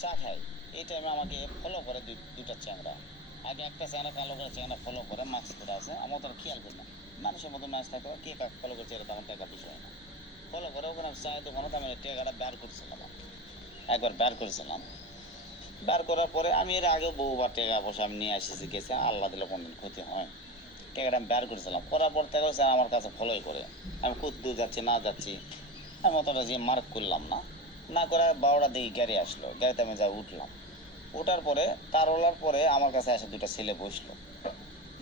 চা খাই। এই টাইমে আমাকে ফলো করে দুইটা চ্যাংড়া। আগে একটা চ্যাংড়া কালো করে চ্যাংড়া ফলো করে মাস্ক পরে আছে, আমার তো আর খেয়াল করি না। মানুষের মতো ম্যাচ থাকে, কে কাক ফলো করছে এটা তেমন টাকার বিষয় না। ফলো করে ওখানে চায়ের দোকানে তো আমি টেকাটা বের করছিলাম, একবার বের করেছিলাম। বের করার পরে আমি এর আগে বহুবার টাকা পয়সা আমি নিয়ে আসিছি, গেছে, আল্লাহ দিলে কোনদিন ক্ষতি হয়। টাকাটা আমি বের করেছিলাম, করার পর থেকে হচ্ছে আমার কাছে ফলোই করে। আমি কোথাও যাচ্ছি না যাচ্ছি, আমি অতটা যে মার্ক করলাম না। না করে 12টার দিকে গাড়ি আসলো, গাড়িতে আমি যা উঠলাম। ওঠার পরে তার ওলার পরে আমার কাছে এসে দুটা ছেলে বসলো।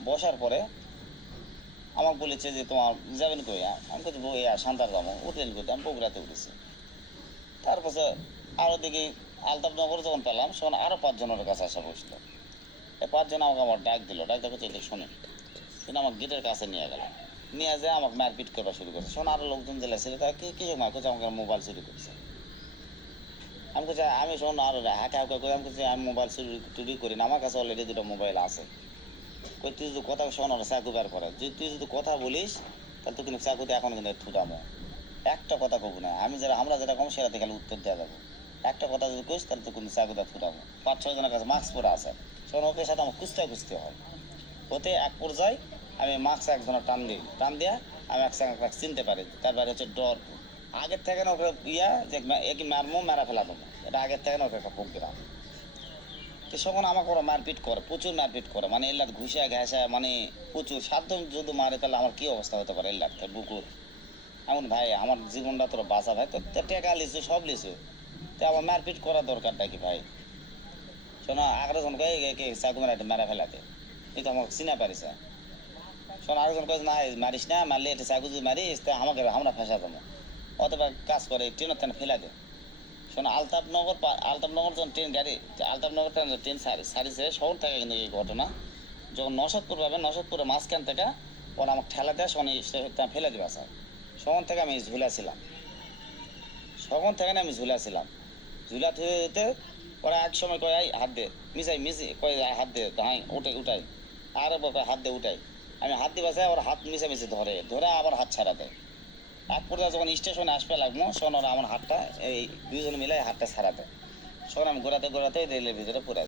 বসার পরে আমাকে বলেছে যে তোমার যাবেন কই? আমি বলছি বই সান্তার যাবো। উঠলেন কোথায়? আমি বগুড়াতে উঠেছি। তারপরে আরও দেখি আলতাফনগর যখন পেলাম তখন আরও 5জনের কাছে এসে বসলো। এই 5জন আমাকে আমার ডাক দিল, ডাক দেখো যে শুনেন। শুনে আমার গেটের কাছে নিয়ে গেল, নিয়ে যায় আমাকে মারপিট করা শুরু করেছে। শোন আরও লোকজন জেলা ছিল, তারা কি মার করছে, আমাকে মোবাইল চুরি করছে। আমি বলছি আমি শোন আর হাঁকা হাঁকা করে, আমি বলছি আমি মোবাইল চুরি টুরি করি না, আমার কাছে অলরেডি দুটো মোবাইল আছে। কই তুই যদি কথা শোন আর চাকু বের করে, তুই যদি কথা বলিস তাহলে তুই কিন্তু চাকুতে এখন কিন্তু ঠুটামো। একটা কথা কব না, আমরা যেটা কম সেটাতে খালি উত্তর দেওয়া যাবো। একটা কথা যদি কইস তাহলে তুই কিন্তু চাকুতে ঠুটামো। 5-6 জনের কাছে মাস্ক পরে আছে, শোন ওকে সাথে আমার খুঁজতে হয়। ওতে এক পর্যায়ে আমি মাস্ক একজনের টান দিয়া আমি এক চিনতে পারি, তার বাইরে হচ্ছে ডর। আগের থেকে না ওকে যে একই মারমো মেরা ফেলা দেবো, এটা আগের থেকে না ওকে একটা প্রোগ্রাম। তো তখন আমাকে ওরা মারপিট করে, প্রচুর মারপিট করে, মানে এল্লার ঘুষা ঘাসা, মানে প্রচুর সাধ্য যদি মারে তাহলে আমার কি অবস্থা হতে পারে এল্লার বুকুর। এমন ভাই আমার জীবনটা তোর বাঁচা ভাই, তো টেকা লিছু সব লিছু, তো আমার মারপিট করার দরকারটা কি ভাই? শোনো আরেকজন কে চাকু মেরা মেরা ফেলাতে, এই তো আমাকে চিনা পারিছে। শোনো আরেকজন কে না মারিস না, মারলে এটা চাকু যদি মারিস তা আমাকে আমরা ফাঁসা দেবো। অথবা কাজ করে ট্রেনের তেন ফেলা দে। শোনো আলতাপনগর যখন ট্রেন গাড়ি, আলতাপনগর ট্রেন সারিছে শহর থেকে কিন্তু এই ঘটনা। যখন নসাদপুর পাবে, নসাদপুরের মাঝখান থেকে ওরা আমাকে ঠেলা দেয়, শনি ফেলে দেবে স্যার। সখন থেকে আমি ঝুলেছিলাম, সখন থেকে আমি ঝুলেছিলাম। ঝুলা থুয়ে যেতে ওরা এক সময় কয় হাত দে, মিশি কয় হাত দে, হ্যাঁ উঠাই। আর হাত দে উঠাই। আমি হাত দিয়ে বাসায় ওর হাত মিশামিশি ধরে আবার হাত ছাড়া দেয়। এক পর্যায়ে যখন স্টেশনে আসবে লাগবো, শোন ওরা আমার হাতটা এই দুইজন মিলে হাতটা ছাড়া দেয়। শোন আমি ঘোরাতে রেলের ভিতরে পড়ে